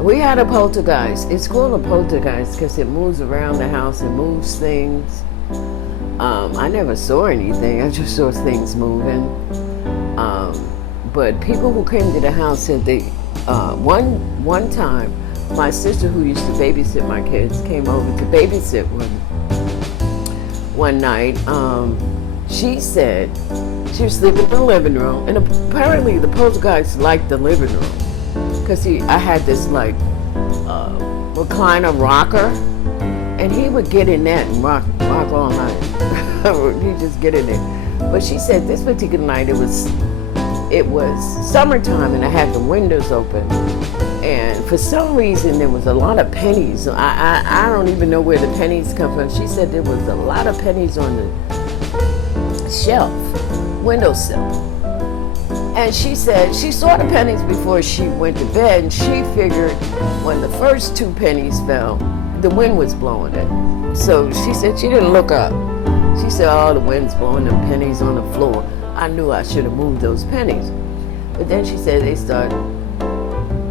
We had a poltergeist. It's called a poltergeist because it moves around the house and moves things. I never saw anything. I just saw things moving. But people who came to the house said they one time my sister who used to babysit my kids came over to babysit one night. She said she was sleeping in the living room, and apparently the poltergeist liked the living room because I had this like recliner rocker, and he would get in that and rock all night. He'd just get in there. But she said this particular night it was summertime and I had the windows open, and for some reason there was a lot of pennies. I don't even know where the pennies come from. She said there was a lot of pennies on the windowsill. And she said she saw the pennies before she went to bed, and she figured when the first two pennies fell, the wind was blowing it. So she said she didn't look up. She said, oh, the wind's blowing them pennies on the floor. I knew I should have moved those pennies. But then she said they started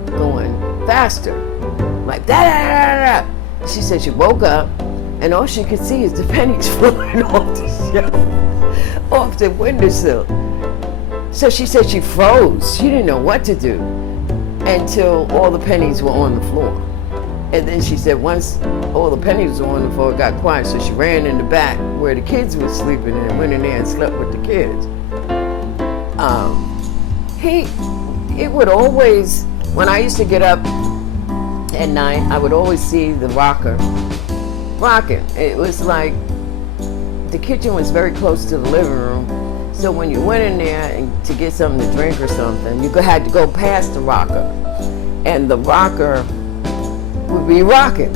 going faster, like da-da-da-da-da. She said she woke up, and all she could see is the pennies flying off the shelf, off the windowsill. So she said she froze. She didn't know what to do until all the pennies were on the floor. And then she said once all the pennies were on the floor, it got quiet, so she ran in the back where the kids were sleeping and went in there and slept with the kids. It would always, when I used to get up at night, I would always see the rocker rocking. It was like the kitchen was very close to the living room. So when you went in there to get something to drink or something, you had to go past the rocker, and the rocker would be rocking.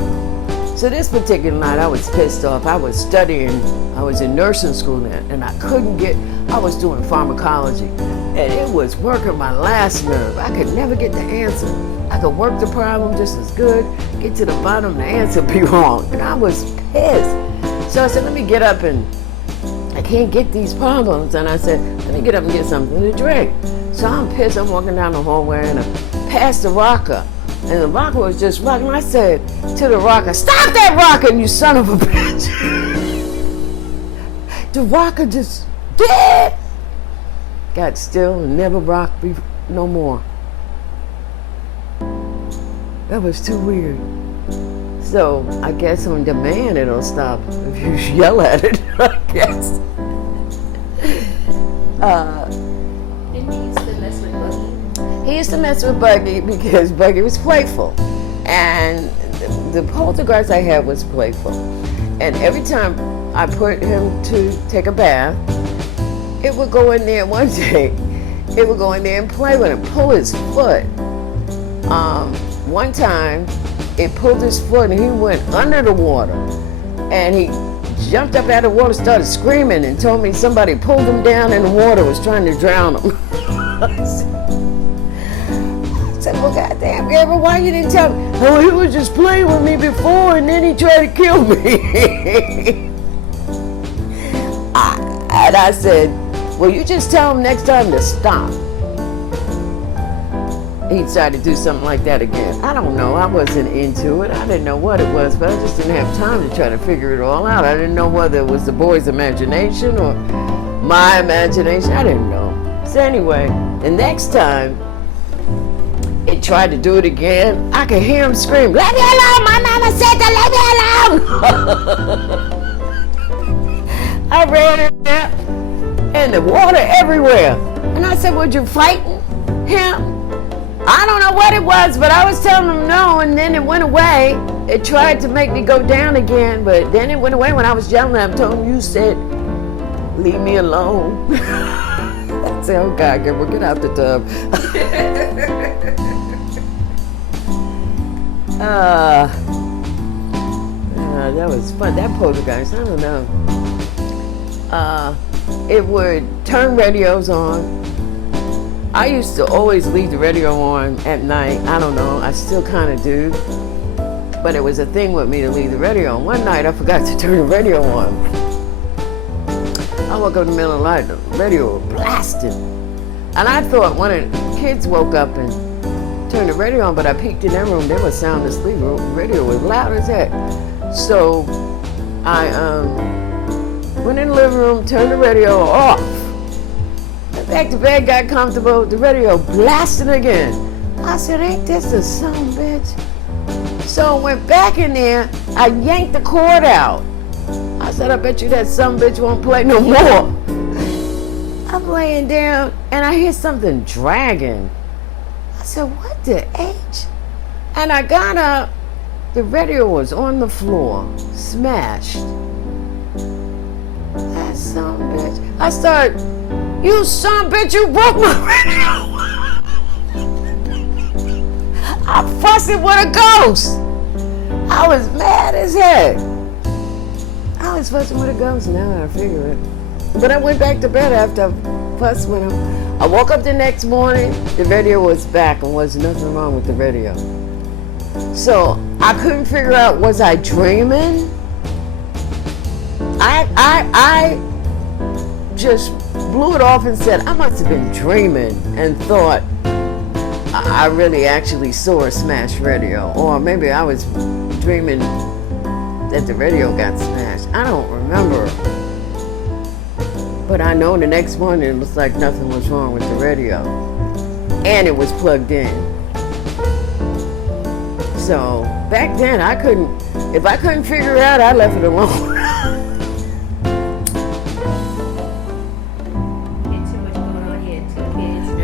So this particular night, I was pissed off. I was studying. I was in nursing school then, and I was doing pharmacology, and it was working my last nerve. I could never get the answer. I could work the problem just as good, get to the bottom, the answer be wrong, and I was pissed. So I said, let me get up, and I can't get these problems. And I said, let me get up and get something to drink. So I'm pissed. I'm walking down the hallway, and I passed the rocker. And the rocker was just rocking. I said to the rocker, stop that rocking, you son of a bitch. The rocker just dead. Got still and never rocked no more. That was too weird. So I guess on demand it'll stop if you yell at it, I guess. Didn't he used to mess with Buggy? He used to mess with Buggy because Buggy was playful. And the poltergeist I had was playful. And every time I put him to take a bath, it would go in there one day. It would go in there and play with him, pull his foot. One time, it pulled his foot and he went under the water. And he jumped up out of the water, started screaming, and told me somebody pulled him down in the water, was trying to drown him. I said, well, goddamn, Gabriel, why you didn't tell me? Oh, he was just playing with me before, and then he tried to kill me. And I said, well, you just tell him next time to stop. He tried to do something like that again. I don't know. I wasn't into it. I didn't know what it was, but I just didn't have time to try to figure it all out. I didn't know whether it was the boy's imagination or my imagination. I didn't know. So anyway, the next time it tried to do it again, I could hear him scream, leave me alone! My mama said to leave me alone! I ran in there, and the water everywhere. And I said, "Would you fighting him?" I don't know what it was, but I was telling him no, and then it went away. It tried to make me go down again, but then it went away when I was yelling at him. I told him, you said, leave me alone. I said, oh God, we'll get out the tub. That was fun. That poltergeist, I don't know. It would turn radios on. I used to always leave the radio on at night. I don't know, I still kind of do. But it was a thing with me to leave the radio on. One night I forgot to turn the radio on. I woke up in the middle of the night, the radio was blasting. And I thought one of the kids woke up and turned the radio on, but I peeked in their room. They were sound asleep. The radio was loud as heck. So I went in the living room, turned the radio off. Went back to bed, got comfortable. The radio blasting again. I said, ain't this a son bitch? So I went back in there. I yanked the cord out. I said, I bet you that son bitch won't play no more. I'm laying down and I hear something dragging. I said, what the H? And I got up. The radio was on the floor, smashed. That son bitch. I started, you son bitch, you broke my radio. I'm fussing with a ghost. I was mad as heck. I was fussing with a ghost. Now I figure it. But I went back to bed after I fussed with him. I woke up the next morning. The radio was back and was nothing wrong with the radio. So I couldn't figure out, was I dreaming? I just blew it off and said, I must have been dreaming, and thought I really actually saw a smashed radio. Or maybe I was dreaming that the radio got smashed. I don't remember. But I know the next morning it was like nothing was wrong with the radio. And it was plugged in. So back then if I couldn't figure it out, I left it alone.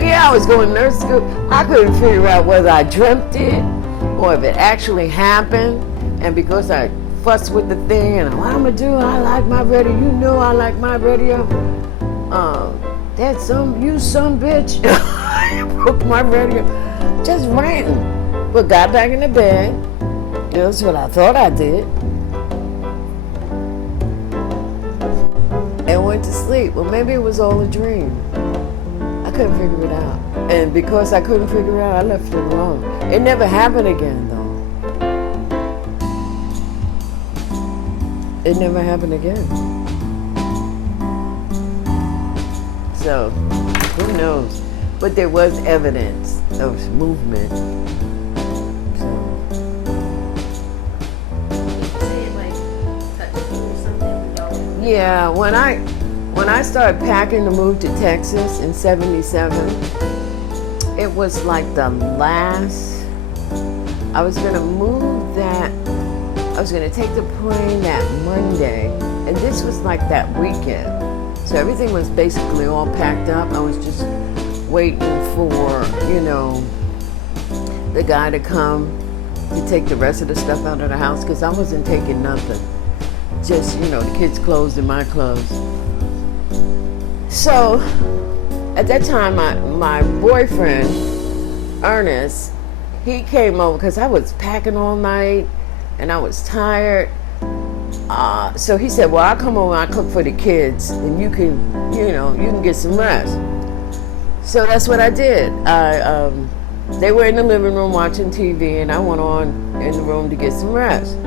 Yeah, I was going to nurse school. I couldn't figure out whether I dreamt it or if it actually happened. And because I fussed with the thing and what I'm going to do, I like my radio. You know I like my radio. You some bitch. I broke my radio. Just ranting. But got back in the bed. That's what I thought I did. And went to sleep. Well, maybe it was all a dream. I couldn't figure it out. And because I couldn't figure it out, I left it alone. It never happened again, though. It never happened again. So, who knows? But there was evidence of movement. So. Yeah, when I started packing to move to Texas in '77, it was like the last. I was gonna move that. I was gonna take the plane that Monday, and this was like that weekend. So everything was basically all packed up. I was just waiting for, the guy to come to take the rest of the stuff out of the house, because I wasn't taking nothing. Just, the kids' clothes and my clothes. So at that time, my boyfriend, Ernest, he came over because I was packing all night and I was tired. So he said, well, I'll come over and I'll cook for the kids and you can get some rest. So that's what I did. They were in the living room watching TV and I went on in the room to get some rest.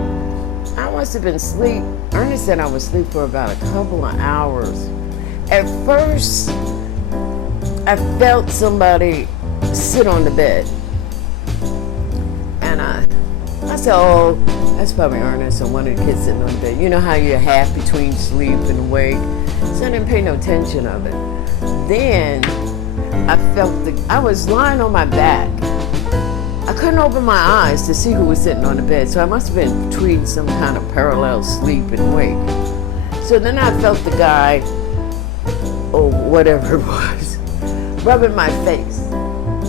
I must have been asleep. Ernest said I was asleep for about a couple of hours. At first, I felt somebody sit on the bed. And I said, oh, that's probably Ernest or one of the kids sitting on the bed. You know how you're half between sleep and awake? So I didn't pay no attention of it. Then I felt I was lying on my back. I couldn't open my eyes to see who was sitting on the bed, so I must have been between some kind of parallel sleep and wake. So then I felt the guy, or whatever it was, rubbing my face.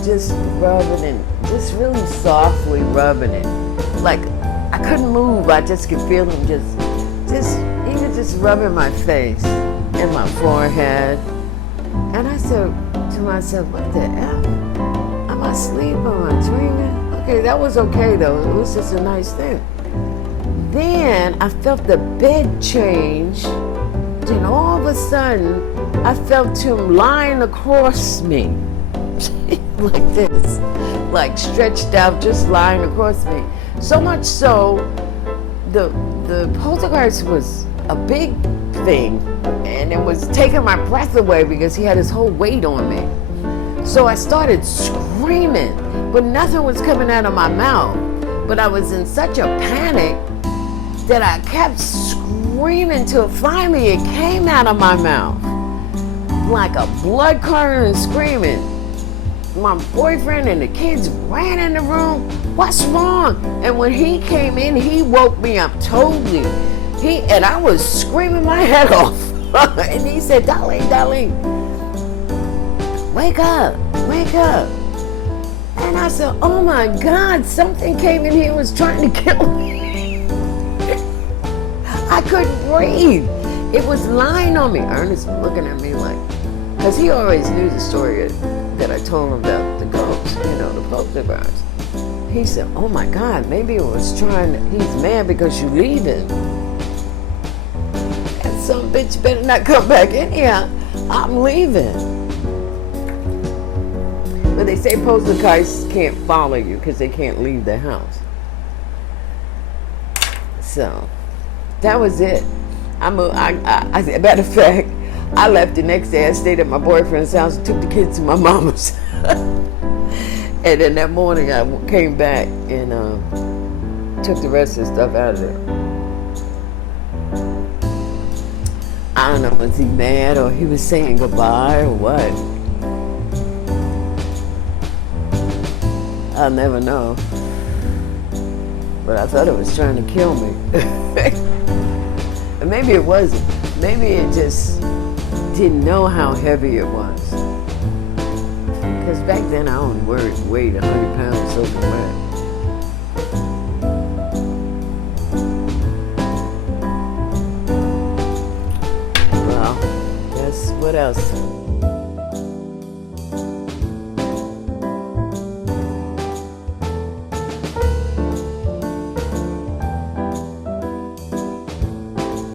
Just rubbing it, just really softly rubbing it. Like, I couldn't move, I just could feel him just rubbing my face and my forehead. And I said to myself, what the F? Am I asleep? Am I dreaming? Okay, that was okay though. It was just a nice thing. Then I felt the bed change. Then all of a sudden, I felt him lying across me. Like this. Like stretched out, just lying across me. So much so, the poltergeist was a big thing. And it was taking my breath away because he had his whole weight on me. So I started screaming. screaming, but nothing was coming out of my mouth. But I was in such a panic that I kept screaming till finally it came out of my mouth like a blood curdling screaming. My boyfriend and the kids ran in the room. What's wrong? And when he came in, he woke me up totally. And I was screaming my head off. And he said, Darlene, wake up, wake up. And I said, oh my God, something came in here and was trying to kill me. I couldn't breathe. It was lying on me. Ernest was looking at me like, because he always knew the story that I told him about the ghosts, the poltergeist. He said, oh my God, maybe it was he's mad because you're leaving. And some bitch better not come back in here. I'm leaving. But they say poltergeists can't follow you because they can't leave the house. So, that was it. Matter of fact, I left the next day. I stayed at my boyfriend's house and took the kids to my mama's. And then that morning I came back and took the rest of the stuff out of there. I don't know, was he mad or he was saying goodbye or what? I'll never know. But I thought it was trying to kill me. And maybe it wasn't. Maybe it just didn't know how heavy it was. Because back then I only weighed 100 pounds soaking wet. Well, what else?